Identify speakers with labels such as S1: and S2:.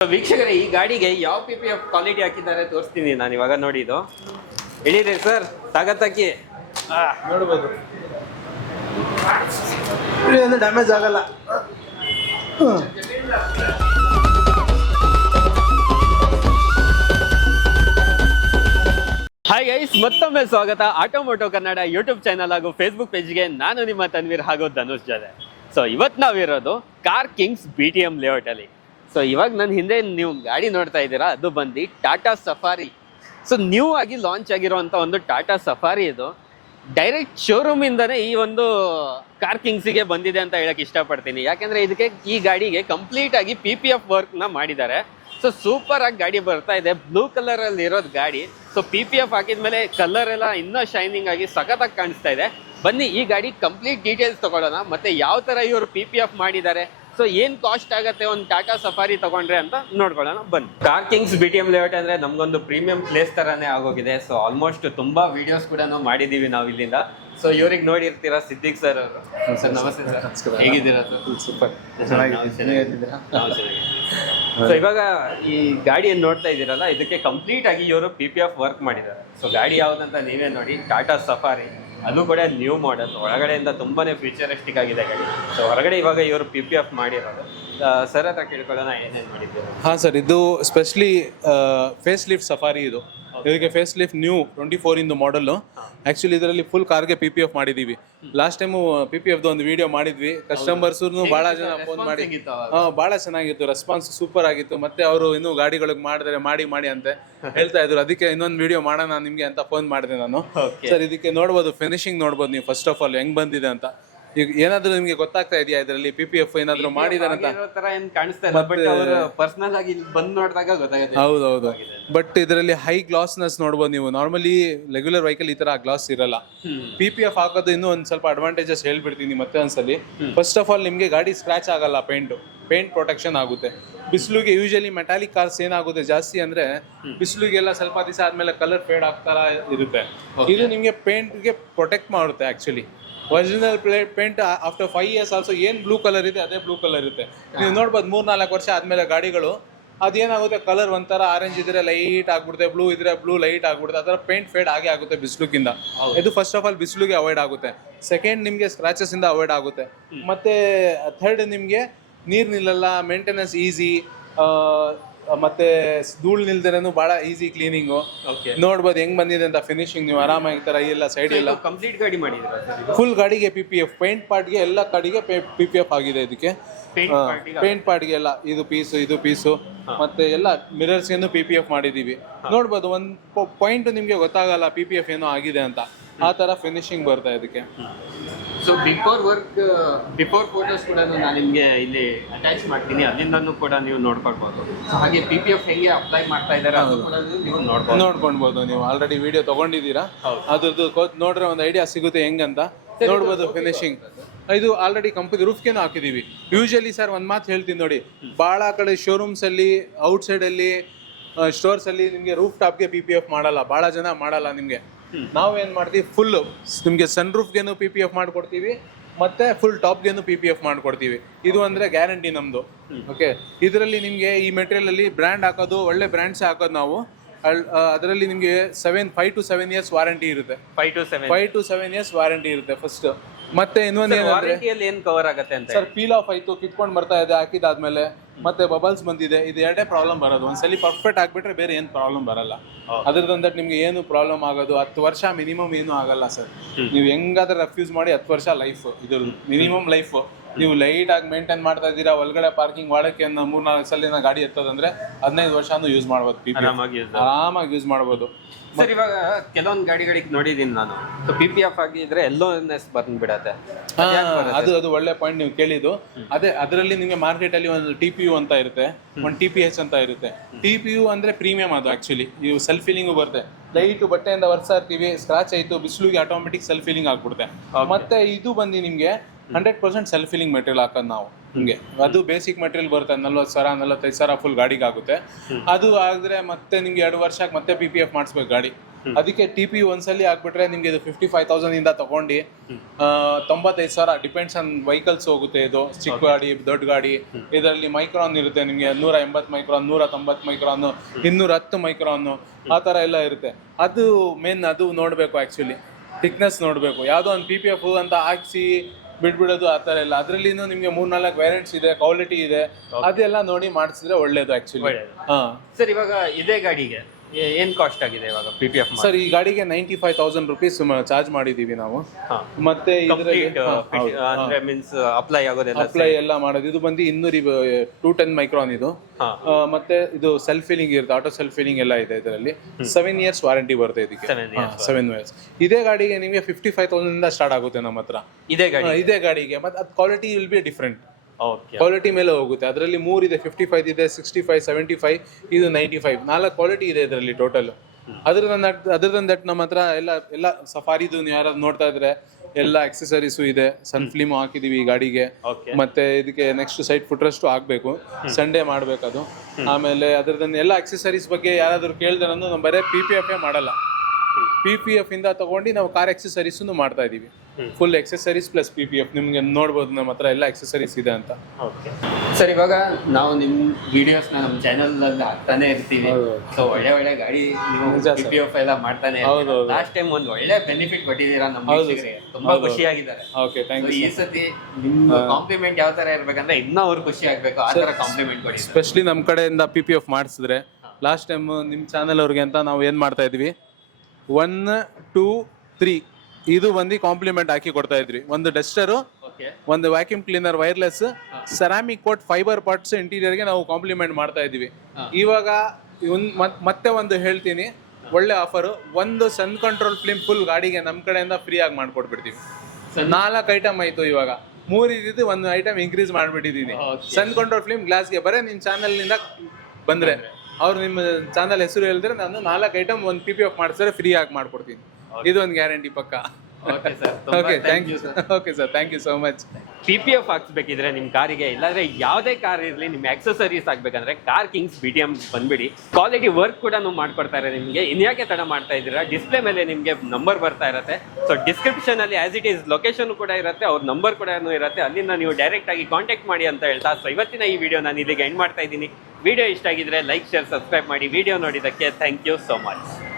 S1: ವೀಕ್ಷಕರೇ ಈ ಗಾಡಿಗೆ ಯಾವ ಪಿ ಪಿ ಎಫ್ ಕ್ವಾಲಿಟಿ ಹಾಕಿದ್ದಾರೆ ತೋರಿಸ್ತೀನಿ ನಾನು ಇವಾಗ ನೋಡಿ ಇದು. ಹೇಳಿರಿ ಸರ್? ತಾಗತ್ತಾಕಿ
S2: ನೋಡ್ಬೋದು. ಡ್ಯಾಮೇಜ್ ಆಗಲ್ಲ.
S1: ಹಾಯ್ ಗೈಸ್ ಮತ್ತೊಮ್ಮೆ ಸ್ವಾಗತ. ಆಟೋಮೋಟೋ ಕನ್ನಡ ಯೂಟ್ಯೂಬ್ ಚಾನಲ್ ಹಾಗೂ ಫೇಸ್ಬುಕ್ ಪೇಜ್ಗೆ ನಾನು ನಿಮ್ಮ ತನ್ವೀರ್ ಹಾಗೂ ಧನುಷ್ ಜೊತೆ. ಸೊ ಇವತ್ತು ನಾವಿರೋದು Car Kings B T M ಲೇಔಟಲ್ಲಿ so ಇವಾಗ ನನ್ನ ಹಿಂದೆ ನೀವು ಗಾಡಿ ನೋಡ್ತಾ ಇದ್ದೀರಾ, ಅದು ಬಂದು ಟಾಟಾ ಸಫಾರಿ ಸೊ ನ್ಯೂ ಆಗಿ ಲಾಂಚ್ ಆಗಿರುವಂಥ ಒಂದು ಟಾಟಾ ಸಫಾರಿ ಇದು. ಡೈರೆಕ್ಟ್ ಶೋರೂಮ್ ಇಂದನೇ ಈ ಒಂದು ಕಾರ್ ಕಿಂಗ್ಸಿಗೆ ಬಂದಿದೆ ಅಂತ ಹೇಳಕ್ಕೆ ಇಷ್ಟಪಡ್ತೀನಿ. ಯಾಕೆಂದರೆ ಇದಕ್ಕೆ ಈ ಗಾಡಿಗೆ ಕಂಪ್ಲೀಟ್ ಆಗಿ ಪಿ ಪಿ ಎಫ್ ವರ್ಕ್ನ ಮಾಡಿದ್ದಾರೆ. ಸೊ ಸೂಪರ್ ಆಗಿ ಗಾಡಿ ಬರ್ತಾ ಇದೆ. ಬ್ಲೂ ಕಲರಲ್ಲಿ ಇರೋದು ಗಾಡಿ. ಸೊ ಪಿ ಪಿ ಎಫ್ ಹಾಕಿದ್ಮೇಲೆ ಕಲರ್ ಎಲ್ಲ ಇನ್ನೂ ಶೈನಿಂಗ್ ಆಗಿ ಸಖತ್ತಾಗಿ ಕಾಣಿಸ್ತಾ ಇದೆ. ಬನ್ನಿ, ಈ ಗಾಡಿ ಕಂಪ್ಲೀಟ್ ಡೀಟೇಲ್ಸ್ ತೊಗೊಳ್ಳೋಣ. ಮತ್ತೆ ಯಾವ ಥರ ಇವರು ಪಿ ಪಿ ಎಫ್ ಮಾಡಿದ್ದಾರೆ? ಸೊ ಏನ್ ಕಾಸ್ಟ್ ಆಗತ್ತೆ ಒಂದು ಟಾಟಾ ಸಫಾರಿ ತಗೊಂಡ್ರೆ ಅಂತ ನೋಡ್ಕೊಳ್ಳೋಣ ಬನ್ನಿ. Car Kings B T M layout ಅಂದ್ರೆ ನಮ್ಗೊಂದು ಪ್ರೀಮಿಯಂ ಪ್ಲೇಸ್ ತರಾನೇ ಆಗೋಗಿದೆ. ಸೊ ಆಲ್ಮೋಸ್ಟ್ ತುಂಬಾ ವಿಡಿಯೋಸ್ ಕೂಡ ನಾವು ಮಾಡಿದೀವಿ ನಾವು ಇಲ್ಲಿಂದ. ಸೊ ಇವ್ರಿಗೆ ನೋಡಿರ್ತೀರಾ ಸಿದ್ದಿಕ್ ಸರ್ ಅವರು? ಸರ್ ನಮಸ್ತೆ ಸರ್ ಹೇಗಿದ್ದೀರಾ
S2: ಸೂಪರ್
S1: ಸೊ ಇವಾಗ ಈ ಗಾಡಿಯನ್ನು ನೋಡ್ತಾ ಇದ್ದೀರಲ್ಲ ಇದಕ್ಕೆ ಕಂಪ್ಲೀಟ್ ಆಗಿ ಇವರು ಪಿ ಪಿ ಎಫ್ ವರ್ಕ್ ಮಾಡಿದ್ದಾರೆ. ಸೊ ಗಾಡಿ ಯಾವ್ದಂತ ನೀವೇ ನೋಡಿ ಟಾಟಾ ಸಫಾರಿ ಅದು ಕೂಡ ನ್ಯೂ ಮಾಡೆಲ್ ಒಳಗಡೆಯಿಂದ ತುಂಬಾ ಫ್ಯೂಚರಿಸ್ಟಿಕ್ ಆಗಿದೆ ಗಾಡಿ. ಸೊ ಹೊರಗಡೆ ಇವಾಗ ಇವರು ಪಿ ಪಿ ಎಫ್ ಮಾಡಿರೋದು. ಸರ್ ಹತ್ರ ಕೇಳ್ಕೊಳ್ಳೋಣ, ಏನೇನು ಮಾಡಿದ್ದೀರಾ?
S2: ಹಾಂ, ಸರ್. ಇದು ಸ್ಪೆಷಲಿ ಫೇಸ್ ಲಿಫ್ಟ್ ಸಫಾರಿ ಇದು. ಇದಕ್ಕೆ face lift new twenty four ಇಂದು ಮಾಡಲ್ಲು ಆಕ್ಚುಲಿ ಇದರಲ್ಲಿ ಫುಲ್ ಕಾರ್ಗೆ ಪಿ ಪಿ ಎಫ್ ಮಾಡಿದೀವಿ. ಲಾಸ್ಟ್ ಟೈಮು ಪಿ ಪಿ ಎಫ್ದು ಒಂದು ವಿಡಿಯೋ ಮಾಡಿದ್ವಿ. ಕಸ್ಟಮರ್ಸ್ ಬಹಳ ಜನ ಫೋನ್ ಮಾಡಿ. ಹಾ ಬಹಳ ಚೆನ್ನಾಗಿತ್ತು. ರೆಸ್ಪಾನ್ಸ್ ಸೂಪರ್ ಆಗಿತ್ತು. ಮತ್ತೆ ಅವರು ಇನ್ನೂ ಗಾಡಿಗಳಿಗೆ ಮಾಡಿದ್ರೆ ಮಾಡಿ ಮಾಡಿ ಅಂತ ಹೇಳ್ತಾ ಇದ್ರು. ಅದಕ್ಕೆ ಇನ್ನೊಂದು ವಿಡಿಯೋ ಮಾಡೋಣ ನಿಮಗೆ ಅಂತ ಫೋನ್ ಮಾಡಿದೆ ನಾನು. ಸರ್ ಇದಕ್ಕೆ ನೋಡ್ಬೋದು ಫಿನಿಶಿಂಗ್ ನೋಡ್ಬೋದು ನೀವು ಫಸ್ಟ್ ಆಫ್ ಆಲ್ ಹೆಂಗ್ ಬಂದಿದೆ ಅಂತ. ಈಗ ಏನಾದ್ರೂ ನಿಮ್ಗೆ ಗೊತ್ತಾಗ್ತಾ ಇದೆಯಾ ಇದರಲ್ಲಿ? ಪಿ ಪಿ ಎಫ್ ಏನಾದ್ರೂ ಮಾಡಿದಾರೆ ಅಂತ
S1: ಆಗಿರೋ ತರ ಏನ್ ಕಾಣಿಸ್ತಾ ಇಲ್ಲ ಬಟ್ ಅವರು ಪರ್ಸನಲ್ ಆಗಿ ಇಲ್ಲಿ ಬಂದ್ ನೋಡಿದಾಗ ಗೊತ್ತಾಗುತ್ತೆ.
S2: ಹೌದೌದು. ಬಟ್ ಇದರಲ್ಲಿ ಹೈ ಗ್ಲಾಸ್ನೆಸ್ ನೋಡ್ಬೋದು ನೀವು. ನಾರ್ಮಲಿ ರೆಗ್ಯುಲರ್ ವೆಹಿಕಲ್ ಈ ತರ ಗ್ಲಾಸ್ ಇರಲ್ಲ. ಪಿ ಪಿ ಎಫ್ ಹಾಕೋದು ಇನ್ನೂ ಒಂದ್ ಸ್ವಲ್ಪ ಅಡ್ವಾಂಟೇಜಸ್ ಹೇಳ್ಬಿಡ್ತೀನಿ ಮತ್ತೆ ಒಂದ್ಸಲಿ. ಫಸ್ಟ್ ಆಫ್ ಆಲ್ ನಿಮ್ಗೆ ಗಾಡಿ ಸ್ಕ್ರಾಚ್ ಆಗಲ್ಲ ಪೇಂಟ್ ಪೇಂಟ್ ಪ್ರೊಟೆಕ್ಷನ್ ಆಗುತ್ತೆ. ಬಿಸಿಲಿಗೆ ಯೂಶಲಿ ಮೆಟಾಲಿಕ್ ಕಾರ್ಸ್ ಏನಾಗುತ್ತೆ ಜಾಸ್ತಿ ಅಂದ್ರೆ ಬಿಸಿಲಿಗೆಲ್ಲ ಸ್ವಲ್ಪ ದಿವಸ ಆದ್ಮೇಲೆ ಕಲರ್ ಫೇಡ್ ಆಗ್ತಾರ ಇರುತ್ತೆ. ಇದು ನಿಮಗೆ ಪೇಂಟ್ಗೆ ಪ್ರೊಟೆಕ್ಟ್ ಮಾಡುತ್ತೆ actually original paint after five years also ಏನು ಬ್ಲೂ ಕಲರ್ ಇದೆ ಅದೇ ಬ್ಲೂ ಕಲರ್ ಇರುತ್ತೆ. ನೀವು ನೋಡ್ಬೋದು ಮೂರ್ ನಾಲ್ಕು ವರ್ಷ ಆದ್ಮೇಲೆ ಗಾಡಿಗಳು ಅದೇನಾಗುತ್ತೆ ಕಲರ್ ಒಂಥರ ಆರೆಂಜ್ ಇದ್ರೆ ಲೈಟ್ ಆಗ್ಬಿಡುತ್ತೆ ಬ್ಲೂ ಇದ್ರೆ ಬ್ಲೂ ಲೈಟ್ ಆಗ್ಬಿಡುತ್ತೆ ಅದರ ಪೇಂಟ್ ಫೇಡ್ ಆಗೇ ಆಗುತ್ತೆ ಬಿಸಿಲುಗಿಂದ ಇದು ಫಸ್ಟ್ ಆಫ್ ಆಲ್ ಬಿಸಿಲಿಗೆ ಅವಾಯ್ಡ್ ಆಗುತ್ತೆ. ಸೆಕೆಂಡ್ ನಿಮಗೆ ಸ್ಕ್ರಾಚಸ್ ಇಂದ ಅವಾಯ್ಡ್ ಆಗುತ್ತೆ. ಮತ್ತೆ ಥರ್ಡ್ ನಿಮಗೆ ನೀರ್ ನಿಲ್ಲಲ್ಲ ಮೇಂಟೆನೆನ್ಸ್ ಈಸಿ ಮತ್ತೆ ಧೂಳು ನಿಲ್ದಿರೇನು ಬಹಳ ಈಸಿ ಕ್ಲೀನಿಂಗು
S1: ಓಕೆ
S2: ನೋಡ್ಬೋದು ಹೆಂಗ್ ಬಂದಿದೆ ಅಂತ ಫಿನಿಶಿಂಗ್ ನೀವು ಆರಾಮಾಗಿ ತರ ಎಲ್ಲ ಸೈಡ್ ಎಲ್ಲ.
S1: ಕಂಪ್ಲೀಟ್ ಗಾಡಿ ಮಾಡಿದ್ರೆ
S2: ಫುಲ್ ಗಾಡಿಗೆ ಪಿ ಪಿ ಎಫ್ ಪೇಂಟ್ ಪಾರ್ಟ್ಗೆ ಎಲ್ಲ ಕಡೆಗೆ ಪಿ ಪಿ ಎಫ್ ಆಗಿದೆ ಇದಕ್ಕೆ.
S1: ಪೇಂಟ್ ಪಾರ್ಟಿಗೆ
S2: ಪೇಂಟ್ ಪಾರ್ಟ್ಗೆ ಎಲ್ಲ ಇದು ಪೀಸು ಇದು ಪೀಸು ಮತ್ತೆ ಎಲ್ಲ ಮಿರರ್ಸ್ಗೆನು ಪಿ ಪಿ ಎಫ್ ಮಾಡಿದೀವಿ ನೋಡ್ಬೋದು ಒಂದು ಪಾಯಿಂಟ್ ನಿಮ್ಗೆ ಗೊತ್ತಾಗಲ್ಲ ಪಿ ಪಿ ಎಫ್ ಏನೋ ಆಗಿದೆ ಅಂತ. ಆ ತರ ಫಿನಿಶಿಂಗ್ ಬರ್ತಾ ಇದಕ್ಕೆ.
S1: So before work before photos ಕೂಡ ನಾನು ನಿಮಗೆ ಇಲ್ಲಿ ಅಟ್ಯಾಚ್ ಮಾಡ್ತೀನಿ. ಅಲ್ಲಿಂದನೂ ಕೂಡ ನೀವು ನೋಡ್ಕೊಳ್ಬೋದು. ಸೊ ಹಾಗೆ ಪಿ ಪಿ ಎಫ್ ಹೆಂಗೆ ಅಪ್ಲೈ ಮಾಡ್ತಾ ಇದ್ದಾರೆ ಅದು ಕೂಡ ನೀವು ನೋಡ್ಬೋದು.
S2: ನೋಡ್ಕೊಳ್ಬೋದು. ನೀವು ಆಲ್ರೆಡಿ ವಿಡಿಯೋ ತಗೊಂಡಿದ್ದೀರಾ. ಅದ್ರದ್ದು ನೋಡ್ರೆ ಒಂದು ಐಡಿಯಾ ಸಿಗುತ್ತೆ ಹೆಂಗಂತ. ನೋಡ್ಬೋದು ಫಿನಿಶಿಂಗ್ ಇದು ಆಲ್ರೆಡಿ ಕಂಪನಿ ರೂಫ್ಗೆನೂ ಹಾಕಿದೀವಿ ಯೂಶಲಿ ಸರ್ ಒಂದು ಮಾತು ಹೇಳ್ತೀನಿ ನೋಡಿ. ಭಾಳ ಕಡೆ ಶೋರೂಮ್ಸ್ ಅಲ್ಲಿ ಔಟ್ ನಿಮಗೆ ಅಲ್ಲಿ ಸ್ಟೋರ್ಸ್ ಅಲ್ಲಿ ನಿಮ್ಗೆ ರೂಫ್ ಟಾಪ್ಗೆ ಪಿ ಪಿ ಎಫ್ ಮಾಡಲ್ಲ. ಬಹಳ ಜನ ಮಾಡಲ್ಲ ನಿಮ್ಗೆ. ನಾವು ಏನ್ ಮಾಡ್ತೀವಿ? ಫುಲ್ ನಿಮ್ಗೆ ಸನ್ ರೂಫ್ಗೆನು ಪಿ ಪಿ ಎಫ್ ಮಾಡ್ಕೊಡ್ತೀವಿ ಮತ್ತೆ ಫುಲ್ ಟಾಪ್ಗೆನು ಪಿ ಪಿ ಎಫ್ ಮಾಡ್ಕೊಡ್ತೀವಿ. ಇದು ಅಂದ್ರೆ ಗ್ಯಾರಂಟಿ ನಮ್ದು. ಓಕೆ ಇದರಲ್ಲಿ ನಿಮ್ಗೆ ಈ ಮೆಟೀರಿಯಲ್ ಅಲ್ಲಿ ಬ್ರ್ಯಾಂಡ್ ಹಾಕೋದು ಒಳ್ಳೆ ಬ್ರ್ಯಾಂಡ್ಸ್ ಹಾಕೋದು ನಾವು. ಅದರಲ್ಲಿ ನಿಮ್ಗೆ seven five to seven years warranty ಇರುತ್ತೆ.
S1: Five to seven
S2: five to seven years warranty ಇರುತ್ತೆ ಫಸ್ಟ್ ಮತ್ತೆ ಇನ್ನೊಂದು
S1: ಏನು ಕವರ್ ಆಗುತ್ತೆ ಅಂತ
S2: ಸರ್ ಪೀಲ್ ಆಫ್ ಆಯ್ತು ಕಿತ್ಕೊಂಡು ಬರ್ತಾ ಇದೆ ಹಾಕಿದಾದ್ಮೇಲೆ ಮತ್ತೆ ಬಬಲ್ಸ್ ಬಂದಿದೆ ಇದು ಎರಡೇ ಪ್ರಾಬ್ಲಮ್ ಬರೋದು. ಒಂದ್ಸಲಿ ಪರ್ಫೆಕ್ಟ್ ಆಗ್ಬಿಟ್ರೆ ಬೇರೆ ಏನು ಪ್ರಾಬ್ಲಮ್ ಬರಲ್ಲ. ಅದ್ರದಂದ್ರೆ ನಿಮ್ಗೆ ಏನು ಪ್ರಾಬ್ಲಮ್ ಆಗೋದು? ಹತ್ತು ವರ್ಷ ಮಿನಿಮಮ್ ಏನು ಆಗಲ್ಲ ಸರ್. ನೀವು ಹೆಂಗಾದ್ರೆ ರೆಫ್ಯೂಸ್ ಮಾಡಿ ಹತ್ತು ವರ್ಷ ಲೈಫ್ ಇದ್ರದ್ದು ಮಿನಿಮಮ್ ಲೈಫ್ ನೀವು ಲೈಟ್ ಆಗಿ ಮೇಂಟೈನ್ ಮಾಡ್ತಾ ಇದ್ದೀರಾ ಒಳಗಡೆ ಪಾರ್ಕಿಂಗ್ ಮಾಡಕ್ಕೆ ಮೂರ್ ನಾಲ್ಕು ಸಲ ಗಾಡಿ ಎತ್ತದಂದ್ರೆ ಹದಿನೈದು ವರ್ಷನೂ ಯೂಸ್ ಮಾಡ್ಬೋದು ಪಿ
S1: ಆರಾಮಾಗಿ use
S2: ಆರಾಮಾಗಿ ಯೂಸ್ ಮಾಡ್ಬೋದು.
S1: ಸರ್ ಇವಾಗ ಕೆಲವೊಂದು ಗಾಡಿಗಳಿಗೆ ನೋಡಿದೀನಿ ನಾನು. ಸೊ ಪಿ ಪಿ ಎಫ್ ಆಗಿದ್ರೆ ಎಲ್ಲೋನೆಸ್ ಬಂದ್ಬಿಡತ್ತೆ.
S2: ಹಾ, ಅದು ಅದು ಒಳ್ಳೆ ಪಾಯಿಂಟ್ ನೀವು ಕೇಳಿದ್ದು. ಅದೇ ಅದರಲ್ಲಿ ನಿಮಗೆ ಮಾರ್ಕೆಟ್ ಅಲ್ಲಿ ಒಂದು ಟಿ ಪಿ ಯು ಅಂತ ಇರುತ್ತೆ ಒಂದು ಟಿ ಪಿ ಎಚ್ ಅಂತ ಇರುತ್ತೆ. ಟಿ ಪಿ ಯು ಅಂದ್ರೆ ಪ್ರೀಮಿಯಂ ಅದು ಆಕ್ಚುಲಿ ನೀವು ಸೆಲ್ಫ್ ಫೀಲಿಂಗು ಬರುತ್ತೆ. ಲೈಟ್ ಬಟ್ಟೆಯಿಂದ ವರ್ಸಾ ಇರ್ತೀವಿ ಸ್ಕ್ರಾಚ್ ಆಯ್ತು ಬಿಸಿಲಿಗೆ ಆಟೋಮೆಟಿಕ್ ಸೆಲ್ಫ್ ಫೀಲಿಂಗ್ ಆಗ್ಬಿಡುತ್ತೆ. ಮತ್ತೆ ಇದು ಬಂದು ನಿಮ್ಗೆ hundred percent self healing material ಹಾಕೋದು ನಾವು. ಹಿಂಗೆ. ಅದು ಬೇಸಿಕ್ ಮೆಟೀರಿಯಲ್ ಬರುತ್ತೆ ನಲ್ವತ್ತು ಸಾವಿರ ನಲವತ್ತೈದು ಸಾವಿರ ಫುಲ್ ಗಾಡಿಗೆ ಆಗುತ್ತೆ. ಅದು ಆಗಿದ್ರೆ ಮತ್ತೆ ನಿಮ್ಗೆ ಎರಡು ವರ್ಷಕ್ಕೆ ಮತ್ತೆ ಪಿ ಪಿ ಎಫ್ ಮಾಡಿಸ್ಬೇಕು ಗಾಡಿ. ಅದಕ್ಕೆ ಟಿ ಪಿ ಒಂದ್ಸಲಿ ಹಾಕ್ಬಿಟ್ರೆ ನಿಮ್ಗೆ ಇದು ಫಿಫ್ಟಿ ಫೈವ್ ತೌಸಂಡ್ ಇಂದ ತಗೊಂಡು ತೊಂಬತ್ತೈದು ಸಾವಿರ ಡಿಪೆಂಡ್ಸ್ ಆನ್ ವೆಹಿಕಲ್ಸ್ ಹೋಗುತ್ತೆ ಇದು. ಚಿಕ್ಕ ಗಾಡಿ ದೊಡ್ಡ ಗಾಡಿ. ಇದರಲ್ಲಿ ಮೈಕ್ರಾನ್ ಇರುತ್ತೆ ನಿಮ್ಗೆ ನೂರ ಎಂಬತ್ತು ಮೈಕ್ರಾನ್ ನೂರ ತೊಂಬತ್ತು ಮೈಕ್ರಾನ್ ಇನ್ನೂರ ಹತ್ತು ಮೈಕ್ರಾನ್ ಆ ತರ ಎಲ್ಲ ಇರುತ್ತೆ. ಅದು ಮೇನ್ ಅದು ನೋಡಬೇಕು ಆಕ್ಚುಲಿ ಥಿಕ್ನೆಸ್ ನೋಡಬೇಕು. ಯಾವುದೋ ಒಂದು ಪಿ ಪಿ ಎಫ್ ಅಂತ ಹಾಕ್ಸಿ ಬಿಡ್ಬಿಡೋದು ಆ ಥರ ಎಲ್ಲ ಅದರಲ್ಲಿನೂ ನಿಮ್ಗೆ ಮೂರ್ನಾಲ್ಕು ವೇರಿಯಂಟ್ಸ್ ಇದೆ ಕ್ವಾಲಿಟಿ ಇದೆ. ಅದೆಲ್ಲ ನೋಡಿ ಮಾಡಿಸಿದ್ರೆ ಒಳ್ಳೇದು ಆಕ್ಚುಲಿ ಹಾಂ.
S1: ಸರ್ ಇವಾಗ ಇದೇ ಗಾಡಿಗೆ ಏನ್ ಕಾಸ್ಟ್ ಆಗಿದೆ ಇವಾಗ ಪಿ ಪಿ ಎಫ್
S2: ಸರ್ ಈ ಗಾಡಿಗೆ ninety five thousand rupees charge ಮಾಡಿದೀವಿ ನಾವು. ಮತ್ತೆ ಇದರಲ್ಲಿ
S1: ಅಂದ್ರೆ ಮೀನ್ಸ್ ಅಪ್ಲೈ ಆಗೋದೆಲ್ಲ
S2: ಅಪ್ಲೈ ಎಲ್ಲ ಮಾಡೋದು. ಇದು ಬಂದು ಇನ್ನೂರ ಟೂ ಟೆನ್ ಮೈಕ್ರಾನ್ ಇದು. ಮತ್ತೆ ಇದು ಸೆಲ್ಫ್ ಫೀಲಿಂಗ್ ಇರುತ್ತೆ ಆಟೋ ಸೆಲ್ಫ್ ಫೀಲಿಂಗ್ ಎಲ್ಲ ಇದೆ ಇದರಲ್ಲಿ. ಸೆವೆನ್ ಇಯರ್ಸ್ ವಾರಂಟಿ ಬರುತ್ತೆ ಇದಕ್ಕೆ. ಸೆವೆನ್ ಇಯರ್ಸ್ ಇದೇ ಗಾಡಿಗೆ ನಿಮಗೆ ಫಿಫ್ಟಿ ಫೈವ್ ತೌಸಂಡ್ ಇಂದ ಸ್ಟಾರ್ಟ್ ಆಗುತ್ತೆ ನಮ್ಮ ಹತ್ರ.
S1: ಇದೇ ಗಾಡಿ
S2: ಇದೇ ಗಾಡಿಗೆ. ಮತ್ತೆ ಅದು quality will be different quality ಮೇಲೆ ಹೋಗುತ್ತೆ. ಅದರಲ್ಲಿ ಮೂರ್ ಇದೆ ಫಿಫ್ಟಿ ಫೈವ್ ಇದೆ ಸಿಕ್ಸ್ಟಿ ಫೈವ್ ಸೆವೆಂಟಿ ಫೈವ್ ಇದು ನೈಂಟಿ ಫೈವ್ ನಾಲ್ಕು ಕ್ವಾಲಿಟಿ ಇದೆ ಇದರಲ್ಲಿ ಟೋಟಲ್ ಅದ್ರ ಅದರ್ ದಟ್ ನಮ್ಮ ಹತ್ರ ಎಲ್ಲ ಎಲ್ಲ ಸಫಾರಿದು ನೀವು ಯಾರಾದ್ರು ನೋಡ್ತಾ ಇದ್ರೆ ಎಲ್ಲ ಅಕ್ಸೆಸರೀಸು ಇದೆ. ಸನ್ ಫಿಲ್ಮ್ ಹಾಕಿದೀವಿ ಈ ಗಾಡಿಗೆ. ಮತ್ತೆ ಇದಕ್ಕೆ ನೆಕ್ಸ್ಟ್ ಸೈಡ್ ಫುಟ್ರೆಸ್ಟ್ ಆಗ್ಬೇಕು ಸಂಡೇ ಮಾಡ್ಬೇಕದು. ಆಮೇಲೆ ಅದರದನ್ನ ಎಲ್ಲ ಅಕ್ಸೆಸರೀಸ್ ಬಗ್ಗೆ ಯಾರಾದ್ರೂ ಕೇಳಿದ್ರೆ ನಾವು ಬರೀ ಪಿ ಪಿ ಎಫ್ ಮಾಡಲ್ಲ. ಪಿ ಪಿ ಎಫ್ ಇಂದ ತಗೊಂಡು ನಾವು ಕಾರ್ ಎಕ್ಸೆಸರೀಸ್ ಮಾಡ್ತಾ ಇದೀವಿ. Full accessories plus P P F ನಿಮ್ಗೆ ನೋಡ್ಬೋದು ನಮ್ಮ ಹತ್ರ ಎಲ್ಲ ಎಕ್ಸೆಸರೀಸ್ ಇದೆ ಅಂತ.
S1: ಓಕೆ ಸರ್ ಇವಾಗ ನಾವು ನಿಮ್ ವಿಡಿಯೋಸ್ ನಮ್ಮ ಚಾನೆಲ್ ಅಲ್ಲಿ ಹಾಕ್ತಾನೆ ಇರ್ತೀವಿ. ಸೊ ಒಳ್ಳೆ ಒಳ್ಳೆ ಗಾಡಿ ನೀವು ಎಫ್ ಎಲ್ಲ ಮಾಡ್ತಾನೆ. ಲಾಸ್ಟ್ ಟೈಮ್ ಒಂದು ಒಳ್ಳೆ ಬೆನಿಫಿಟ್ ಕೊಟ್ಟಿದ್ದೀರಾ ನಮ್ಮ ತುಂಬಾ
S2: ಖುಷಿ
S1: ಆಗಿದ್ದಾರೆ.
S2: ಓಕೆ ಥ್ಯಾಂಕ್ ಯು
S1: ಈ ಸತಿ ನಿಮ್ಮ ಕಾಂಪ್ಲಿಮೆಂಟ್ ಯಾವ ತರ ಇರ್ಬೇಕಂದ್ರೆ ಇನ್ನೂ ಅವ್ರು ಖುಷಿ ಆಗ್ಬೇಕು ಆ ತರ ಕಾಂಪ್ಲಿಮೆಂಟ್ ಕೊಡಿ
S2: ಸ್ಪೆಷಲಿ ನಮ್ಮ ಕಡೆಯಿಂದ ಪಿ ಪಿ ಎಫ್ ಮಾಡಿಸಿದ್ರೆ ಲಾಸ್ಟ್ ಟೈಮ್ ನಿಮ್ಮ ಚಾನೆಲ್ ಅವ್ರಿಗೆ ಅಂತ ನಾವು ಏನು ಮಾಡ್ತಾ ಇದ್ವಿ ಒನ್ ಟೂ ತ್ರೀ ಇದು ಬಂದು ಕಾಂಪ್ಲಿಮೆಂಟ್ ಹಾಕಿ ಕೊಡ್ತಾ ಇದ್ರಿ. ಒಂದು ಡಸ್ಟರು ಒಂದು vacuum cleaner wireless ceramic coat fibre parts ಇಂಟೀರಿಯರ್ಗೆ ನಾವು ಕಾಂಪ್ಲಿಮೆಂಟ್ ಮಾಡ್ತಾ ಇದೀವಿ ಇವಾಗ ಮತ್- ಮತ್ತೆ ಒಂದು ಹೇಳ್ತೀನಿ. ಒಳ್ಳೆ ಆಫರು ಒಂದು ಸನ್ ಕಂಟ್ರೋಲ್ ಫಿಲ್ಮ್ ಫುಲ್ ಗಾಡಿಗೆ ನಮ್ಮ ಕಡೆಯಿಂದ ಫ್ರೀ ಆಗಿ ಮಾಡ್ಕೊಟ್ಬಿಡ್ತೀವಿ. ನಾಲ್ಕು ಐಟಮ್ ಆಯ್ತು ಇವಾಗ. ಮೂರು ಇದ್ದಿದ್ದು ಒಂದು ಐಟಮ್ ಇನ್ಕ್ರೀಸ್ ಮಾಡ್ಬಿಟ್ಟಿದ್ದೀನಿ.
S1: Okay.
S2: ಸನ್ ಕಂಟ್ರೋಲ್ ಫಿಲ್ಮ್ ಗ್ಲಾಸ್ಗೆ ಬರೀ ನಿಮ್ಮ ಚಾನಲ್ನಿಂದ ಬಂದ್ರೆ. ಅವ್ರು ನಿಮ್ಮ ಚಾನಲ್ ಹೆಸರು ಹೇಳಿದ್ರೆ ನಾನು ನಾಲ್ಕು ಐಟಮ್ ಒಂದು ಪಿ ಪಿ ಎಫ್ ಮಾಡಿಸಿದ್ರೆ ಫ್ರೀ ಆಗಿ ಮಾಡ್ಕೊಡ್ತೀನಿ. ಇದು ಒಂದು ಗ್ಯಾರಂಟಿ ಪಕ್ಕ.
S1: Okay sir
S2: okay thank you okay sir thank you so much
S1: P P F ಹಾಕ್ಸ್ಬೇಕಿದ್ರೆ ನಿಮ್ಮ ಕಾರಿಗೆ ಇಲ್ಲಾಂದ್ರೆ ಯಾವುದೇ ಕಾರ್ ಇರಲಿ ನಿಮ್ಮ ಆಕ್ಸೆಸರೀಸ್ ಆಗ್ಬೇಕಂದ್ರೆ Car Kings B T M ಬಂದ್ಬಿಡಿ. ಕ್ವಾಲಿಟಿ ವರ್ಕ್ ಕೂಡ ಮಾಡ್ಕೊಡ್ತಾರೆ ನಿಮಗೆ. ಇನ್ಯಾಕೆ ತಡ ಮಾಡ್ತಾ ಇದ್ದೀರಾ? ಡಿಸ್ಪ್ಲೇ ಮೇಲೆ ನಿಮಗೆ ನಂಬರ್ ಬರ್ತಾ ಇರುತ್ತೆ. ಸೊ ಡಿಸ್ಕ್ರಿಪ್ಷನ್ ಅಲ್ಲಿ ಆಸ್ ಇಟ್ ಈಸ್ ಲೊಕೇಶನ್ ಕೂಡ ಇರುತ್ತೆ ಅವ್ರ ನಂಬರ್ ಕೂಡ ಇರುತ್ತೆ. ಅಲ್ಲಿಂದ ನೀವು ಡೈರೆಕ್ಟ್ ಆಗಿ ಕಾಂಟ್ಯಾಕ್ಟ್ ಮಾಡಿ ಅಂತ ಹೇಳ್ತಾ ಸೊ ಇವತ್ತಿನ ಈ ವಿಡಿಯೋ ನಾನು ಇಲ್ಲಿಗೆ ಎಂಡ್ ಮಾಡ್ತಾ ಇದ್ದೀನಿ. ವಿಡಿಯೋ ಇಷ್ಟ ಆಗಿದ್ರೆ ಲೈಕ್ ಶೇರ್ ಸಬ್ಸ್ಕ್ರೈಬ್ ಮಾಡಿ. ವಿಡಿಯೋ ನೋಡಿದ್ದಕ್ಕೆ ಥ್ಯಾಂಕ್ ಯು ಸೋ ಮಚ್